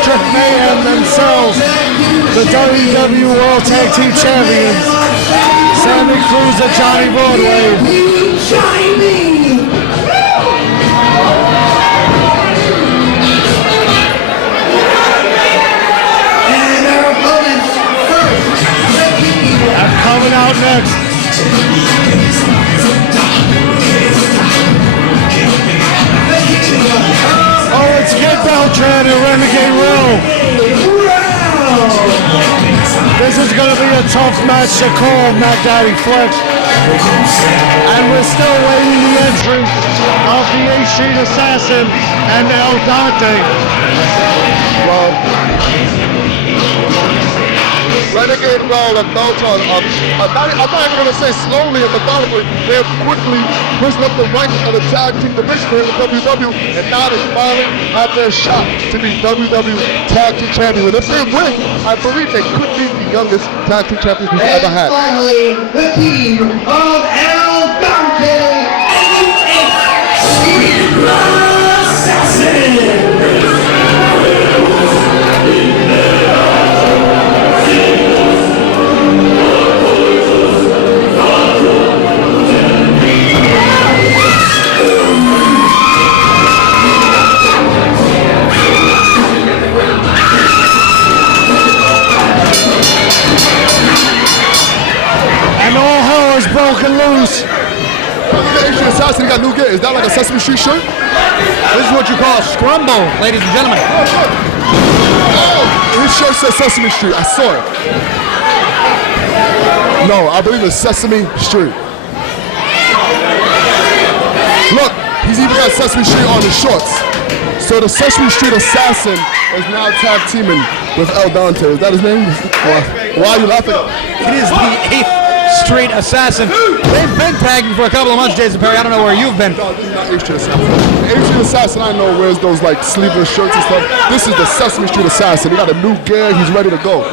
Electric Mayhem themselves, the WUW World Tag Team Champions, Sammy, Cruz, and Johnny Broadway. And our opponents first. And coming out next. Oh, it's Kid Beltran and Renegade Will. This is going to be a tough match to call, Mac Daddy Flex. And we're still waiting the entrance of the 8th Street Assassin and El Dante. Well, Renegade Will and Beltran, I'm not even going to say slowly and methodically, they have quickly risen up the ranks of the tag team division here in the WW, and now they finally have their shot to be WW Tag Team Champions. And if they win, I believe they could be the youngest tag team champions we've ever had. Finally, the team of El Dante and the 8th Street Assassin. And all hell is broken loose. The 8th Street Assassin got new gear. Is that like a Sesame Street shirt? This is what you call a scrumble, ladies and gentlemen. Oh, his shirt says Sesame Street. I saw it. No, I believe it's Sesame Street. Look, he's even got Sesame Street on his shorts. So the Sesame Street Assassin is now tag teaming with El Dante. Is that his name? Why are you laughing? It is the 8th Street Assassin. They've been tagging for a couple of months, Jason Perry. I don't know where you've been. No, this is not 8th Street Assassin. The 8th Street Assassin, I know, wears those like sleeveless shirts and stuff. This is the Sesame Street Assassin. He got a new gear. He's ready to go.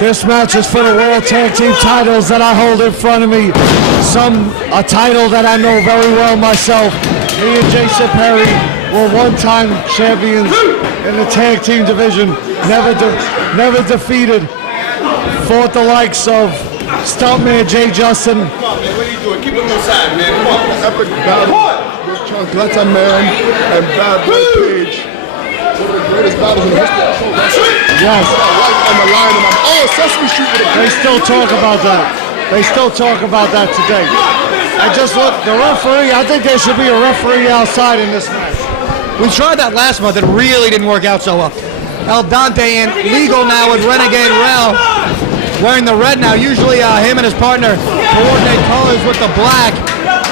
This match is for the World Tag Team titles that I hold in front of me. A title that I know very well myself. Me and Jason Perry were one-time champions in the tag team division. Never defeated. Fought the likes of Stuntman Jay Justin. Come on, man. What are you doing? Keep him inside, man. Come on. Epic battle with Transgleta Man and Bad Boy Page. One of the greatest battles in the history of the show. Yes. On the line, and oh, Sesame Street with a They still talk about that. They still talk about that today. I just look, the referee, I think there should be a referee outside in this match. We tried that last month. It really didn't work out so well. El Dante in legal now with Renegade Rel wearing the red now. Usually him and his partner coordinate colors with the black.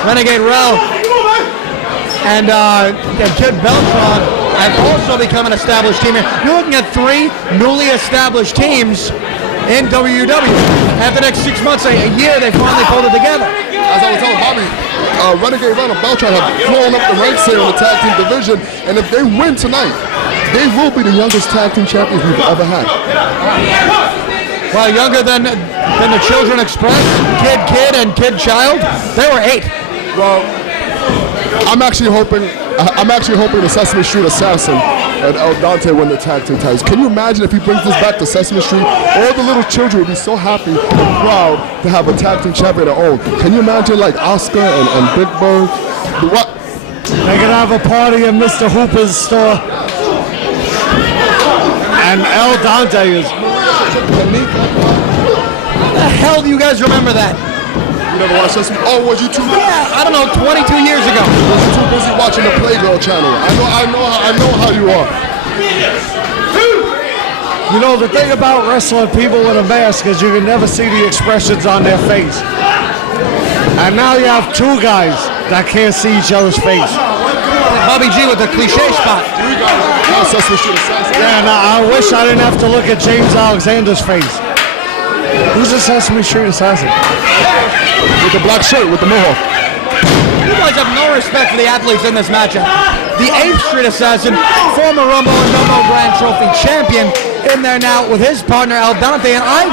Renegade Rel and Kid Beltran have also become an established team here. You're looking at 3 newly established teams in WUW. After the next 6 months, a year, they finally pulled it together. As I was telling Bobby, Renegade Rel and Beltran have flown up the ranks here in the tag team division, and if they win tonight, they will be the youngest tag team champions we've ever had. Well, younger than the Children Express, Kid and Kid Child. They were 8. Well, I'm actually hoping the Sesame Street Assassin and El Dante win the tag team titles. Can you imagine if he brings this back to Sesame Street? All the little children would be so happy and proud to have a tag team champion of their own. Can you imagine like Oscar and Big Bird? What? They could have a party in Mr. Hooper's store. And El Dante is... How the hell do you guys remember that? You never watched Sesame? Oh, was you too? Yeah, I don't know, 22 years ago. Was you too busy watching the Playgirl channel? I know how you are. You know, the thing about wrestling people with a mask is you can never see the expressions on their face. And now you have 2 guys that can't see each other's face. Bobby G with the cliche spot. 3 guys. Now Sesame Street Assassin. Yeah, and I wish I didn't have to look at James Alexander's face. Who's the Sesame Street Assassin? With the black shirt, with the mohawk. You guys have no respect for the athletes in this matchup. The 8th Street Assassin, former Rumble and Rumble Grand Trophy champion, in there now with his partner El Dante, and I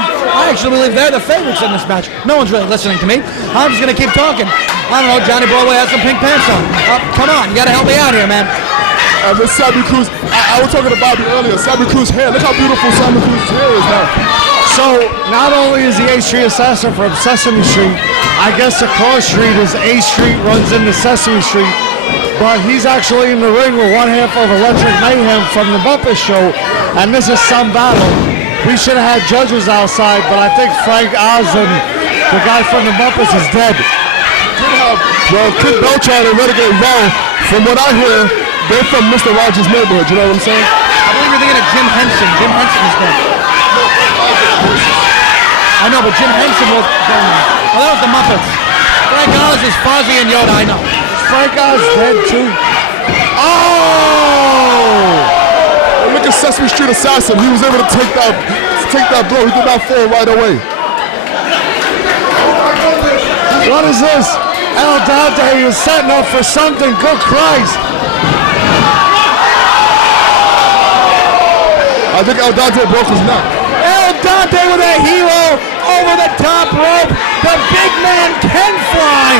actually believe they're the favorites in this match. No one's really listening to me. I'm just going to keep talking. I don't know, Johnny Broadway has some pink pants on. Come on, you got to help me out here, man. And this Sammy Cruz, I was talking to Bobby earlier, Sammy Cruz hair, look how beautiful Sammy Cruz's hair is now. So, not only is he A Street Assassin from Sesame Street, I guess across street is A Street runs into Sesame Street, but he's actually in the ring with one half of Electric Mayhem from the Muppet Show, and this is some battle. We should have had judges outside, but I think Frank Oz and the guy from the Muppets is dead. Well, Kid Beltran and Renegade WUW, from what I hear, they're from Mr. Rogers' neighborhood, you know what I'm saying? I believe you're thinking of Jim Henson. Jim Henson is dead. I know, but Jim Henson was dead. Oh, that was the Muppets. Frank Oz is Fozzie and Yoda, I know. Frank Oz dead too. Oh! Look at Sesame Street Assassin. He was able to take that blow. He did not fall right away. What is this? El Dante is setting up for something. Good Christ. I think El Dante broke his neck. El Dante with a hero over the top rope. The big man can fly.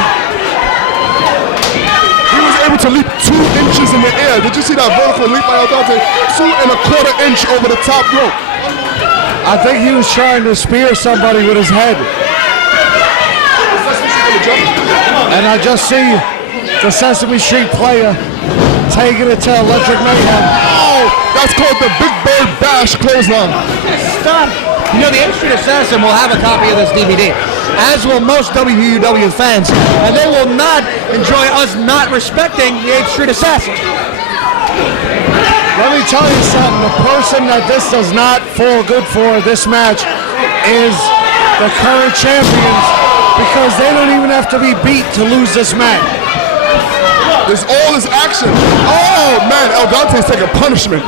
He was able to leap 2 inches in the air. Did you see that vertical leap by El Dante? 2¼ inch over the top rope. I think he was trying to spear somebody with his head. And I just see the Sesame Street player taking it to Electric Mayhem. Oh, that's called the Big Bird Bash clothesline. Stop. You know, the A Street Assassin will have a copy of this DVD, as will most WUW fans, and they will not enjoy us not respecting the A Street Assassin. Let me tell you something. The person that this does not fall good for this match is the current champions, because they don't even have to be beat to lose this match. There's all this action. Oh, man, El Dante's taking punishment.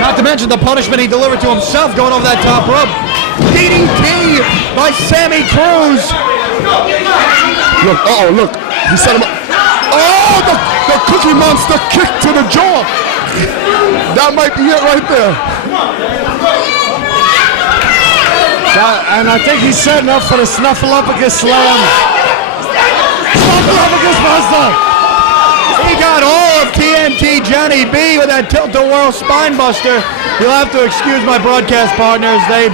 Not to mention the punishment he delivered to himself going over that top rope. DDT by Sammy Cruz. Look, look. He set him up. Oh, the Cookie Monster kick to the jaw. That might be it right there. And I think he's setting up for the Snuffleupagus Slam. Snuffleupagus Monster. He got all of TNT Johnny B with that tilt-a-whirl spine buster. You'll have to excuse my broadcast partners. They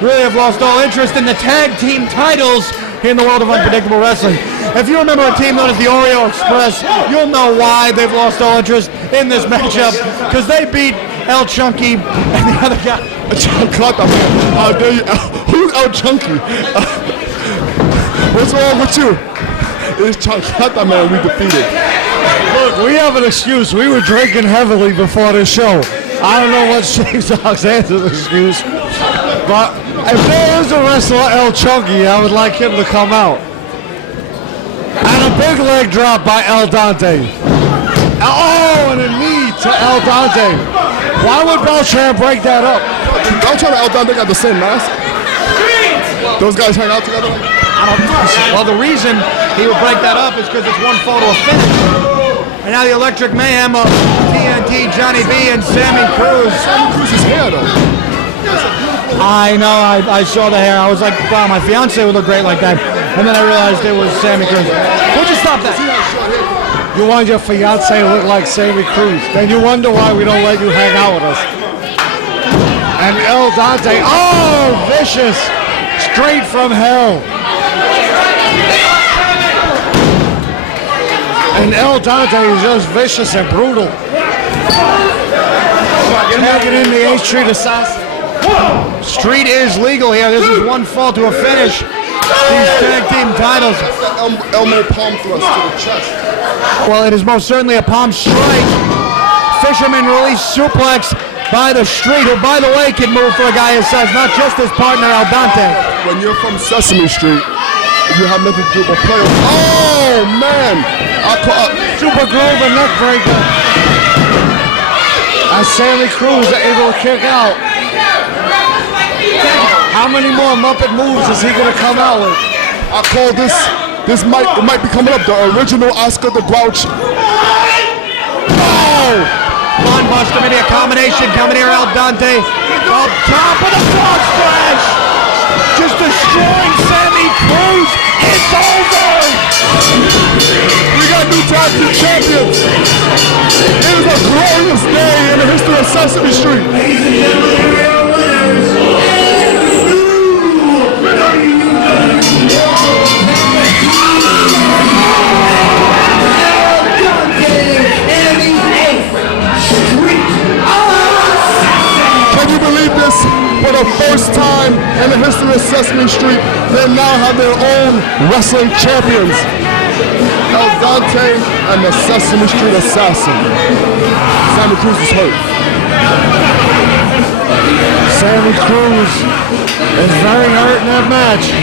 really have lost all interest in the tag team titles in the world of unpredictable wrestling. If you remember a team known as the Oreo Express, you'll know why they've lost all interest in this matchup, because they beat El Chunky and the other guy. How dare you? Who's El Chunky? What's wrong with you? It's Chancata, man, we defeated. Look, we have an excuse. We were drinking heavily before this show. I don't know what James Alexander's excuse, but if there is a wrestler El Chunky, I would like him to come out. And a big leg drop by El Dante. Oh, and a knee to El Dante. Why would Beltran break that up? Beltran and El Dante got the same mask. Those guys hang out together? I don't know. Well, the reason he would break that up is because it's one fall to a finish. And now the Electric Mayhem of TNT, Johnny B, and Sammy Cruz. Sammy Cruz's hair, though. I know, I saw the hair. I was like, wow, my fiance would look great like that. And then I realized it was Sammy Cruz. Would you stop that? You want your fiance to look like Sammy Cruz. Then you wonder why we don't let you hang out with us. And El Dante, oh, vicious. Straight from hell. And El Dante is just vicious and brutal. Tagging in the A Street Assassin. Street is legal here. This is one fall to a finish. These tag team titles. Elmo palm thrust to the chest. Well, it is most certainly a palm strike. Fisherman release suplex by the Street, who, by the way, can move for a guy his size, not just his partner, El Dante. When you're from Sesame Street, you have nothing to do but play. Oh, man. Super Groove and neck breaker. As Sammy Cruz are able to kick out. How many more Muppet moves is he going to come out with? I call this might be coming up, the original Oscar the Grouch. Oh! Fun Buster Media combination coming here, El Dante. Up top of the frog splash. Just destroying Sammy Cruz. It's over. We got new tag tag team champions. It is a glorious day in the history of Sesame Street. Can you believe this? For the first time in the history of Sesame Street, they now have their own wrestling champions. El Dante and the Sesame Street Assassin. Sammy Cruz is hurt. Sammy Cruz is very hurt in that match.